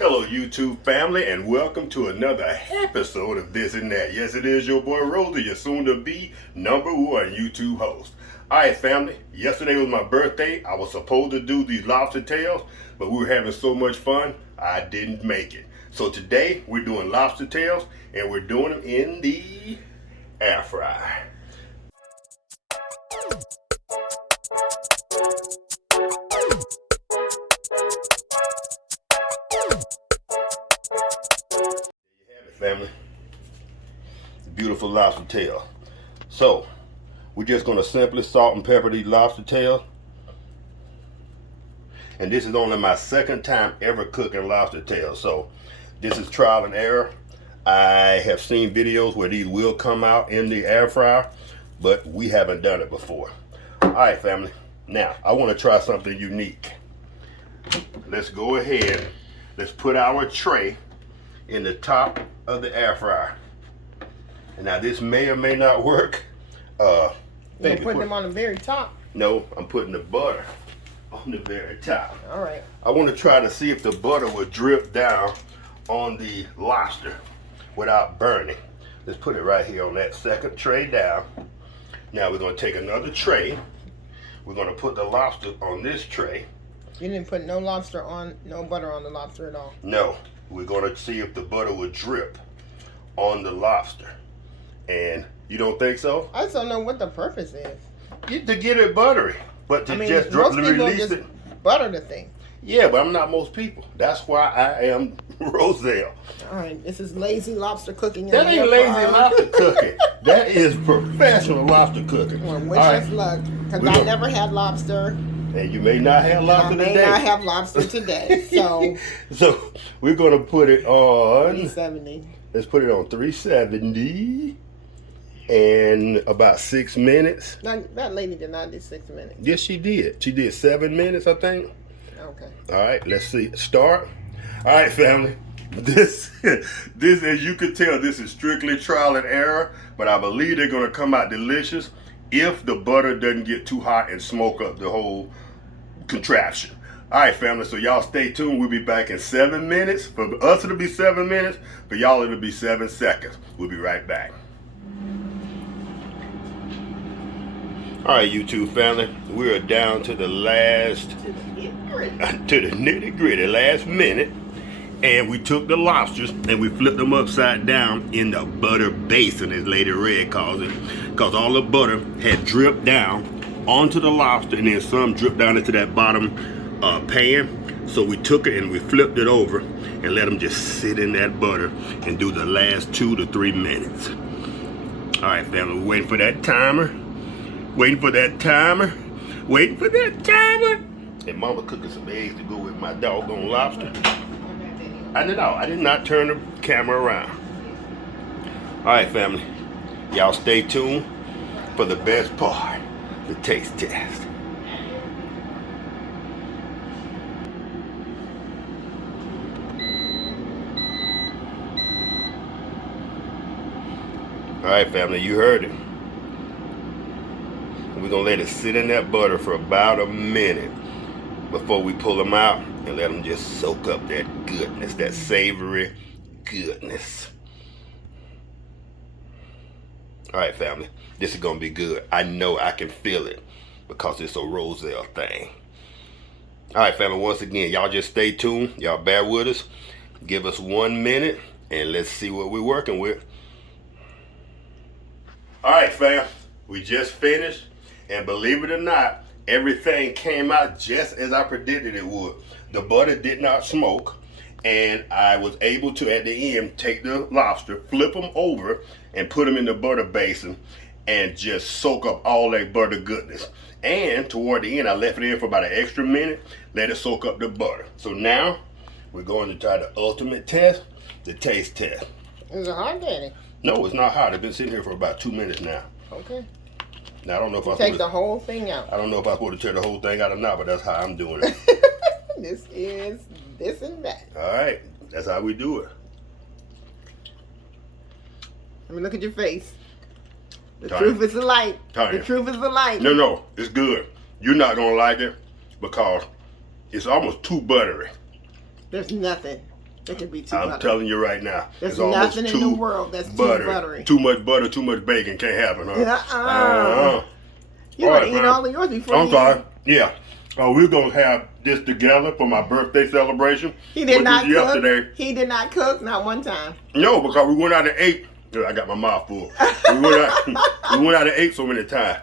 Hello YouTube family, and welcome to another episode of This and That. Yes, it is your boy Rosie, your soon to be #1 YouTube host. Alright family, yesterday was my birthday. I was supposed to do these lobster tails, but we were having so much fun, I didn't make it. So today we're doing lobster tails, and we're doing them in the air fryer. Family, beautiful lobster tail. So we're just going to simply salt and pepper these lobster tails, and this is only my second time ever cooking lobster tails, so this is trial and error. I have seen videos where these will come out in the air fryer, but we haven't done it before. All right family, now I want to try something unique. Let's go ahead, let's put our tray in the top of the air fryer. And now this may or may not work. You're putting them on the very top? No, I'm putting the butter on the very top. All right. I want to try to see if the butter will drip down on the lobster without burning. Let's put it right here on that second tray down. Now we're going to take another tray. We're going to put the lobster on this tray. You didn't put no butter on the lobster at all? No. We're going to see if the butter will drip on the lobster. And you don't think so? I just don't know what the purpose is. To get it buttery. But to just release it. Butter the thing. Yeah, but I'm not most people. That's why I am Roselle. All right, this is lazy lobster cooking. That ain't lazy lobster cooking. That is professional lobster cooking. Well, wish us luck. Because I never had lobster. And you may not have lobster today. I may not have lobster today. So so we're going to put it on 370. Let's put it on 370 and about 6 minutes. That lady did not do 6 minutes. Yes, she did. She did 7 minutes, I think. Okay. All right, let's see. Start. All right, family. This, as you can tell, this is strictly trial and error, but I believe they're going to come out delicious if the butter doesn't get too hot and smoke up the whole contraption. All right, family, so y'all stay tuned. We'll be back in 7 minutes. For us, it'll be 7 minutes. For y'all, it'll be 7 seconds. We'll be right back. All right, YouTube family, we are down to the last, to the nitty gritty, last minute. And we took the lobsters and we flipped them upside down in the butter basin, as Lady Red calls it, because all the butter had dripped down onto the lobster, and then some dripped down into that bottom pan. So we took it and we flipped it over and let them just sit in that butter and do the last 2 to 3 minutes. All right, family, we're waiting for that timer. Waiting for that timer. Waiting for that timer. And Mama cooking some eggs to go with my doggone lobster. I did not turn the camera around. All right, family. Y'all stay tuned for the best part, the taste test. All right, family, you heard it. We're going to let it sit in that butter for about a minute before we pull them out and let them just soak up that goodness, that savory goodness. All right, family, this is going to be good. I know I can feel it because it's a Roselle thing. All right, family, once again, y'all just stay tuned. Y'all bear with us. Give us 1 minute and let's see what we're working with. All right, fam, we just finished, and believe it or not, everything came out just as I predicted it would. The butter did not smoke, and I was able to, at the end, take the lobster, flip them over, and put them in the butter basin, and just soak up all that butter goodness. And toward the end, I left it in for about an extra minute, let it soak up the butter. So now, we're going to try the ultimate test, the taste test. Is it hot, Daddy? No, it's not hot. It's been sitting here for about 2 minutes now. Okay. Now, I don't know if I take the whole thing out. I don't know if I'm supposed to tear the whole thing out or not, but that's how I'm doing it. This is this and that. All right. That's how we do it. Let me look at your face. The truth is the light. The truth is the light. No, it's good. You're not going to like it because it's almost too buttery. There's nothing. It could be too I'm buttery. telling you right now. There's it's nothing in the world that's too buttery. Too much butter, too much bacon. Can't happen, huh? You want to eat all of yours before I'm sorry. Yeah. We're going to have this together for my birthday celebration. He did not cook. Yesterday. He did not cook, not one time. No, because we went out and ate. I got my mouth full. We went out and ate so many times.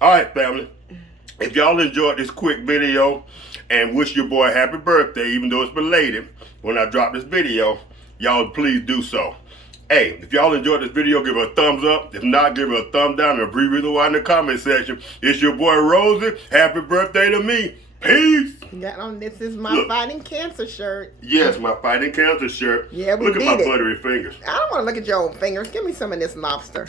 All right, family. If y'all enjoyed this quick video and wish your boy a happy birthday, even though it's belated, when I drop this video, y'all please do so. Hey, if y'all enjoyed this video, give it a thumbs up. If not, give it a thumb down and a brief reason why in the comment section. It's your boy Rosie. Happy birthday to me. Peace. Got on. This is my Fighting Cancer shirt. Yes, my Fighting Cancer shirt. Yeah, we look did at my it. buttery fingers. I don't want to look at your old fingers. Give me some of this lobster.